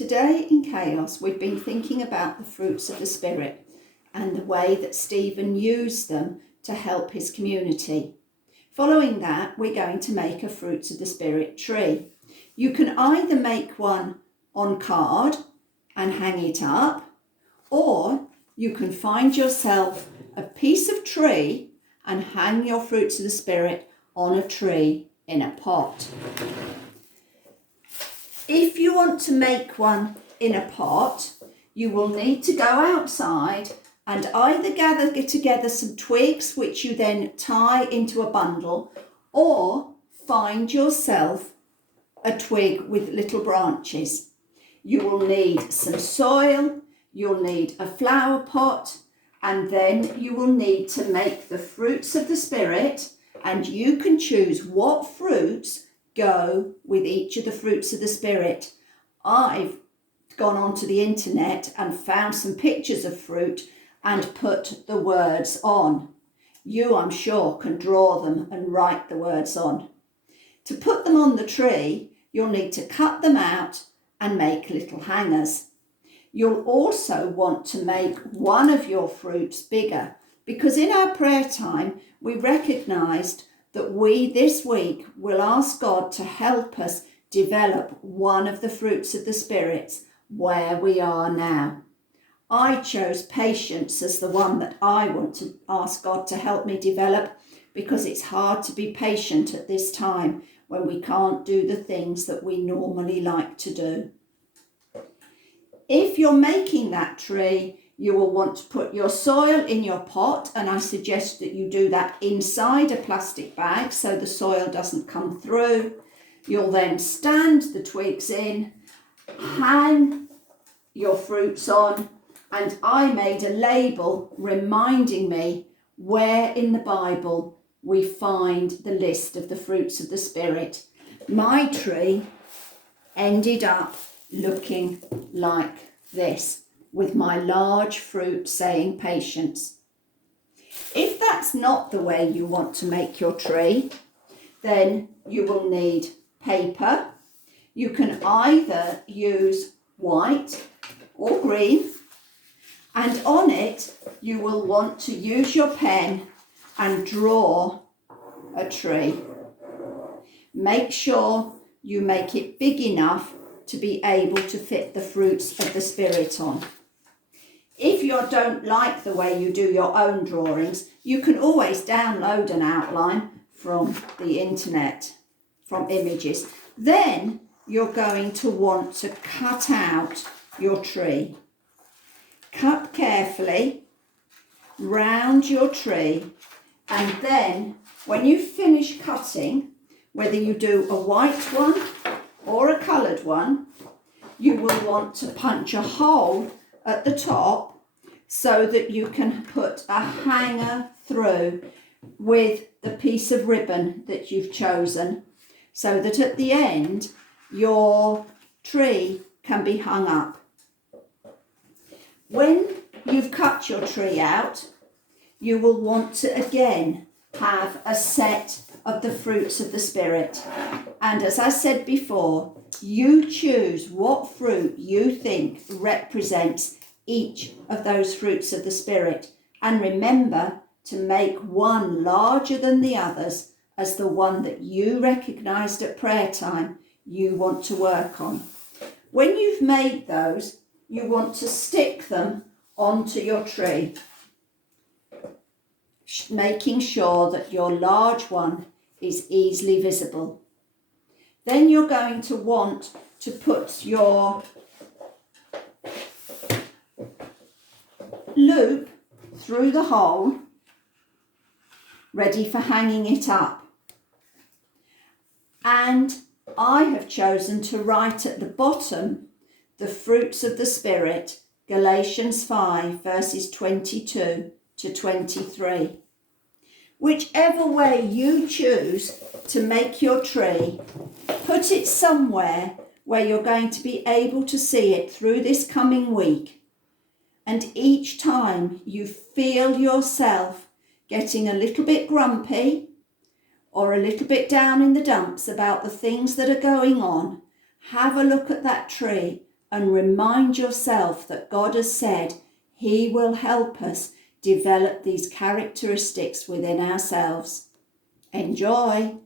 Today in Chaos, we've been thinking about the fruits of the Spirit and the way that Stephen used them to help his community. Following that, we're going to make a fruits of the Spirit tree. You can either make one on card and hang it up, or you can find yourself a piece of tree and hang your fruits of the Spirit on a tree in a pot. If you want to make one in a pot, you will need to go outside and either gather together some twigs which you then tie into a bundle, or find yourself a twig with little branches. You will need some soil, you'll need a flower pot, and then you will need to make the fruits of the Spirit, and you can choose what fruits go with each of the fruits of the Spirit. I've gone onto the internet and found some pictures of fruit and put the words on. You, I'm sure, can draw them and write the words on. To put them on the tree, you'll need to cut them out and make little hangers. You'll also want to make one of your fruits bigger, because in our prayer time, we recognised that we this week will ask God to help us develop one of the fruits of the Spirit where we are now. I chose patience as the one that I want to ask God to help me develop, because it's hard to be patient at this time when we can't do the things that we normally like to do. If you're making that tree, you will want to put your soil in your pot, and I suggest that you do that inside a plastic bag so the soil doesn't come through. You'll then stand the twigs in, hang your fruits on, and I made a label reminding me where in the Bible we find the list of the fruits of the Spirit. My tree ended up looking like this, with my large fruit saying patience. If that's not the way you want to make your tree, then you will need paper. You can either use white or green, and on it you will want to use your pen and draw a tree. Make sure you make it big enough to be able to fit the fruits of the Spirit on. If you don't like the way you do your own drawings, you can always download an outline from the internet, from images. Then you're going to want to cut out your tree. Cut carefully round your tree, and then when you finish cutting, whether you do a white one or a coloured one, you will want to punch a hole at the top so that you can put a hanger through with the piece of ribbon that you've chosen, so that at the end your tree can be hung up. When you've cut your tree out, you will want to again have a set of the fruits of the Spirit. And as I said before, you choose what fruit you think represents each of those fruits of the Spirit. And remember to make one larger than the others as the one that you recognised at prayer time you want to work on. When you've made those, you want to stick them onto your tree, making sure that your large one is easily visible. Then you're going to want to put your loop through the hole, ready for hanging it up. And I have chosen to write at the bottom the fruits of the Spirit, Galatians 5 verses 22 to 23. Whichever way you choose to make your tree, put it somewhere where you're going to be able to see it through this coming week. And each time you feel yourself getting a little bit grumpy or a little bit down in the dumps about the things that are going on, have a look at that tree and remind yourself that God has said He will help us develop these characteristics within ourselves. Enjoy!